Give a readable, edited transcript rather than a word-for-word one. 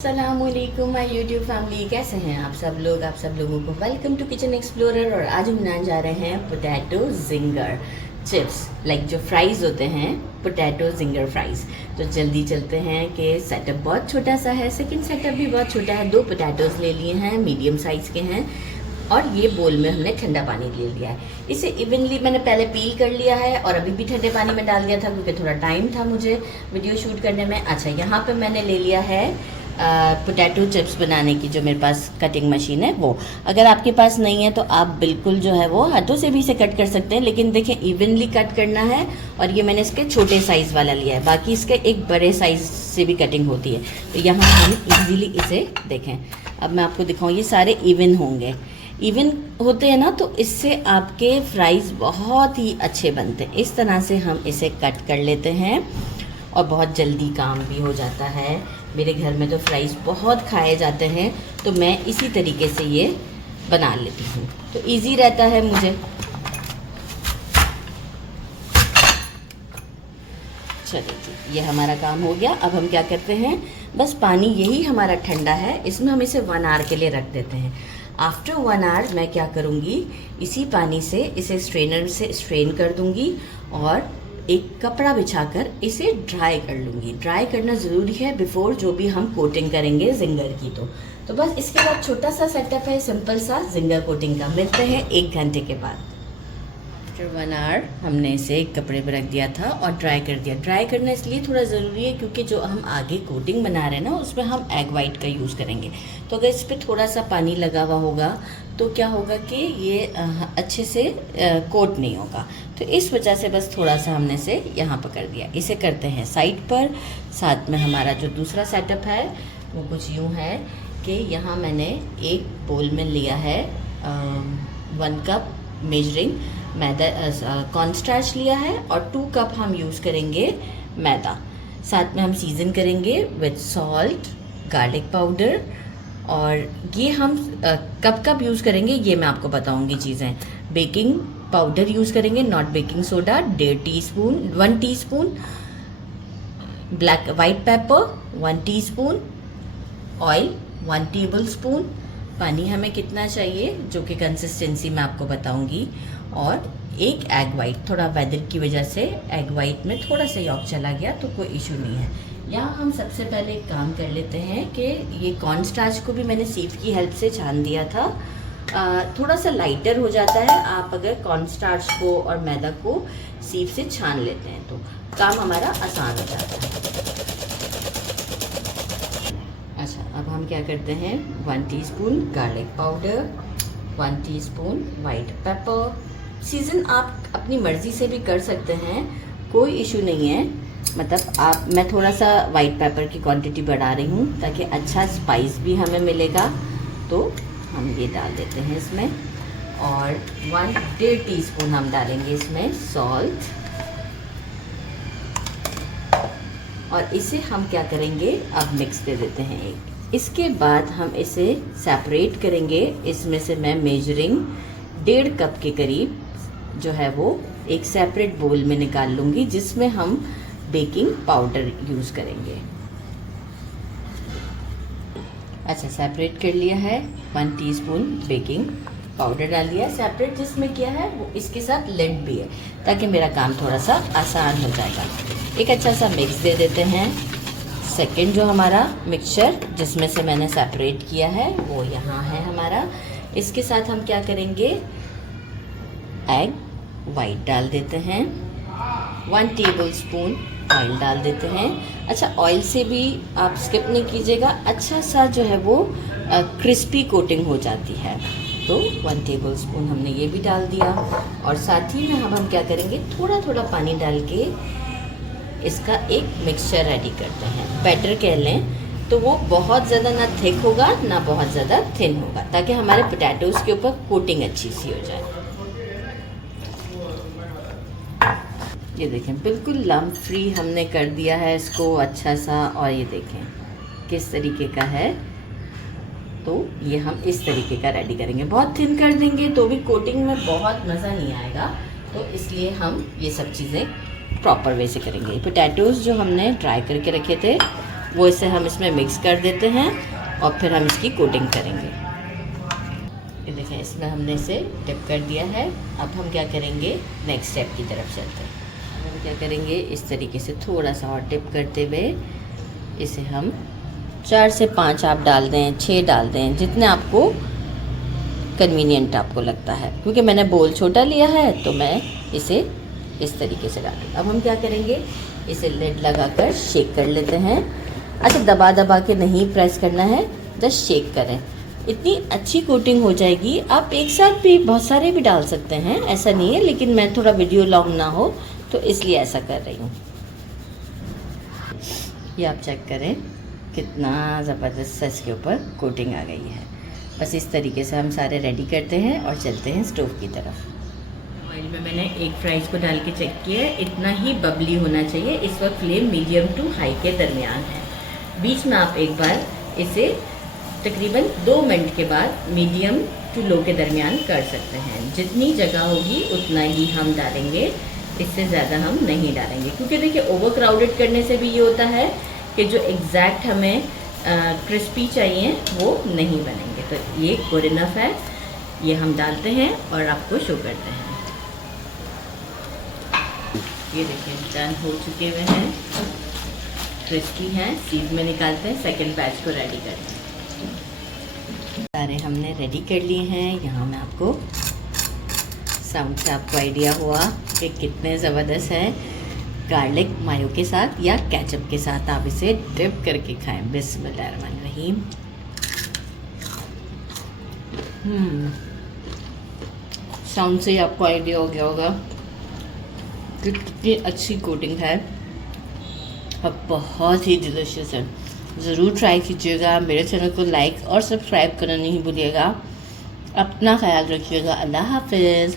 अस्सलामुअलैकुम my YouTube family, कैसे हैं आप सब लोगों को वेलकम टू किचन एक्सप्लोरर। और आज हम बनाने जा रहे हैं पोटैटो जिंगर चिप्स, लाइक जो फ्राइज़ होते हैं, पोटैटो जिंगर फ्राइज़। तो जल्दी चलते हैं कि सेटअप बहुत छोटा सा है, सेकंड सेटअप भी बहुत छोटा है। 2 पोटैटोज़ ले लिए हैं, मीडियम साइज़ के हैं, और ये बोल में हमने ठंडा पानी ले लिया है। इसे इवनली मैंने पहले पील कर लिया है और अभी भी ठंडे पानी में डाल दिया था क्योंकि थोड़ा टाइम था मुझे वीडियो शूट करने में। अच्छा, यहाँ पे मैंने ले लिया है पोटैटो चिप्स बनाने की जो मेरे पास कटिंग मशीन है वो। अगर आपके पास नहीं है तो आप बिल्कुल जो है वो हाथों से भी इसे कट कर सकते हैं, लेकिन देखें इवनली कट करना है। और ये मैंने इसके छोटे साइज़ वाला लिया है, बाकी इसके एक बड़े साइज़ से भी कटिंग होती है। तो यहाँ हम इजीली इसे देखें, अब मैं आपको दिखाऊँ, ये सारे इवन होंगे। इवन होते हैं ना, तो इससे आपके फ्राइज़ बहुत ही अच्छे बनते हैं। इस तरह से हम इसे कट कर लेते हैं और बहुत जल्दी काम भी हो जाता है। मेरे घर में तो फ्राइज़ बहुत खाए जाते हैं, तो मैं इसी तरीके से ये बना लेती हूँ, तो इजी रहता है मुझे। चलिए जी, ये हमारा काम हो गया। अब हम क्या करते हैं, बस पानी यही हमारा ठंडा है, इसमें हम इसे 1 आवर के लिए रख देते हैं। आफ्टर 1 आवर मैं क्या करूँगी, इसी पानी से इसे स्ट्रेनर से स्ट्रेन कर दूँगी और एक कपड़ा बिछाकर इसे ड्राई कर लूँगी। ड्राई करना ज़रूरी है बिफोर जो भी हम कोटिंग करेंगे जिंगर की। तो बस इसके बाद छोटा सा सेटअप है, सिंपल सा जिंगर कोटिंग का। मिलते हैं 1 घंटे के बाद। आफ्टर 1 आवर हमने इसे एक कपड़े पर रख दिया था और ड्राई कर दिया। ड्राई करना इसलिए थोड़ा ज़रूरी है क्योंकि जो हम आगे कोटिंग बना रहे हैं ना, उसमें हम एग वाइट का यूज़ करेंगे। तो अगर इस पर थोड़ा सा पानी लगा हुआ होगा तो क्या होगा कि ये अच्छे से कोट नहीं होगा। तो इस वजह से बस थोड़ा सा हमने इसे यहाँ पर कर दिया। इसे करते हैं साइड पर। साथ में हमारा जो दूसरा सेटअप है वो कुछ यूँ है कि यहाँ मैंने एक बोल में लिया है 1 कप मेजरिंग मैदा कॉर्नस्टार्च लिया है और 2 कप हम यूज़ करेंगे मैदा। साथ में हम सीज़न करेंगे विद सॉल्ट, गार्लिक पाउडर, और ये हम कब यूज़ करेंगे ये मैं आपको बताऊंगी चीज़ें। बेकिंग पाउडर यूज़ करेंगे, not baking soda, 1.5 teaspoon, 1 teaspoon black white paper, 1 teaspoon oil, 1 table spoon. पानी हमें कितना चाहिए जो कि कंसिस्टेंसी मैं आपको बताऊंगी, और एक एग वाइट। थोड़ा वेदर की वजह से एग वाइट में थोड़ा सा यॉक चला गया तो कोई इशू नहीं है। यहाँ हम सबसे पहले एक काम कर लेते हैं कि ये कॉर्न स्टार्च को भी मैंने सीव की हेल्प से छान दिया था। थोड़ा सा लाइटर हो जाता है आप अगर कॉर्न स्टार्च को और मैदा को सीव से छान लेते हैं, तो काम हमारा आसान हो जाता है। अच्छा, अब हम क्या करते हैं, 1 teaspoon garlic powder, 1 teaspoon white paper. Season आप अपनी मर्ज़ी से भी कर सकते हैं, कोई इशू नहीं है। मतलब मैं थोड़ा सा वाइट पेपर की क्वांटिटी बढ़ा रही हूँ ताकि अच्छा स्पाइस भी हमें मिलेगा। तो हम ये डाल देते हैं इसमें, और 1.5 टीस्पून हम डालेंगे इसमें सॉल्ट। और इसे हम क्या करेंगे, अब मिक्स दे देते हैं एक। इसके बाद हम इसे सेपरेट करेंगे। इसमें से मैं मेजरिंग 1.5 कप के करीब जो है वो एक सेपरेट बोल में निकाल लूँगी, जिसमें हम बेकिंग पाउडर यूज़ करेंगे। अच्छा, सेपरेट कर लिया है, 1 टीस्पून बेकिंग पाउडर डाल दिया सेपरेट। जिसमें किया है वो इसके साथ लिड भी है ताकि मेरा काम थोड़ा सा आसान हो जाएगा। एक अच्छा सा मिक्स दे देते हैं। सेकंड जो हमारा मिक्सचर जिसमें से मैंने सेपरेट किया है वो यहाँ है हमारा। इसके साथ हम क्या करेंगे, एग वाइट डाल देते हैं, 1 टेबल स्पून ऑयल डाल देते हैं। अच्छा, ऑयल से भी आप स्किप नहीं कीजिएगा, अच्छा सा जो है वो क्रिस्पी कोटिंग हो जाती है। तो 1 टेबल स्पून हमने ये भी डाल दिया। और साथ ही में हम क्या करेंगे, थोड़ा थोड़ा पानी डाल के इसका एक मिक्सचर रेडी करते हैं। बैटर कह लें, तो वो बहुत ज़्यादा ना थिक होगा ना बहुत ज़्यादा थिन होगा, ताकि हमारे पोटैटोज़ के ऊपर कोटिंग अच्छी सी हो जाए। ये देखें, बिल्कुल लम्प फ्री हमने कर दिया है इसको अच्छा सा। और ये देखें किस तरीके का है। तो ये हम इस तरीके का रेडी करेंगे। बहुत थिन कर देंगे तो भी कोटिंग में बहुत मज़ा नहीं आएगा, तो इसलिए हम ये सब चीज़ें प्रॉपर वे से करेंगे। पोटैटोज़ जो हमने ड्राई करके रखे थे वो इसे हम इसमें मिक्स कर देते हैं और फिर हम इसकी कोटिंग करेंगे। ये देखें, इसमें हमने इसे डिप कर दिया है। अब हम क्या करेंगे, नेक्स्ट स्टेप की तरफ चलते हैं। अब हम क्या करेंगे, इस तरीके से थोड़ा सा और डिप करते हुए इसे हम 4 से 5 आप डाल दें, 6 डाल दें, जितने आपको कन्वीनियंट आपको लगता है। क्योंकि मैंने बोल छोटा लिया है तो मैं इसे इस तरीके से डालूँ। अब हम क्या करेंगे, इसे लिड लगाकर शेक कर लेते हैं। अच्छा, दबा दबा के नहीं प्रेस करना है, जस्ट शेक करें। इतनी अच्छी कोटिंग हो जाएगी। आप एक साथ भी बहुत सारे भी डाल सकते हैं, ऐसा नहीं है, लेकिन मैं थोड़ा वीडियो लॉन्ग ना हो तो इसलिए ऐसा कर रही हूँ। ये आप चेक करें कितना ज़बरदस्त इसके ऊपर कोटिंग आ गई है। बस इस तरीके से हम सारे रेडी करते हैं और चलते हैं स्टोव की तरफ। ऑयल में मैंने एक फ्राइज को डाल के चेक किया है, इतना ही बबली होना चाहिए। इस वक्त फ्लेम मीडियम टू हाई के दरमियान है। बीच में आप एक बार इसे तकरीबन 2 मिनट के बाद मीडियम टू लो के दरमियान कर सकते हैं। जितनी जगह होगी उतना ही हम डालेंगे, इससे ज़्यादा हम नहीं डालेंगे। क्योंकि देखिए, ओवर क्राउडेड करने से भी ये होता है कि जो एग्जैक्ट हमें क्रिस्पी चाहिए वो नहीं बनेंगे। तो ये गुड इनफ है, ये हम डालते हैं और आपको शो करते हैं। ये देखिए, डन हो चुके हुए हैं, क्रिस्पी हैं। सीध में निकालते हैं, सेकंड बैच को रेडी करते हैं। सारे हमने रेडी कर लिए हैं। यहाँ मैं आपको साउंड से आपको आइडिया हुआ कि कितने ज़बरदस्त है। गार्लिक मायो के साथ या केचप के साथ आप इसे डिप करके खाएं। बिस्मिल्लाहिर्रहमानिर्रहीम। साउंड से ही आपको आइडिया हो गया होगा कि कितनी अच्छी कोटिंग है और बहुत ही डिलीशियस है। ज़रूर ट्राई कीजिएगा। मेरे चैनल को लाइक और सब्सक्राइब करना नहीं भूलिएगा। अपना ख्याल रखिएगा। अल्लाह हाफिज़।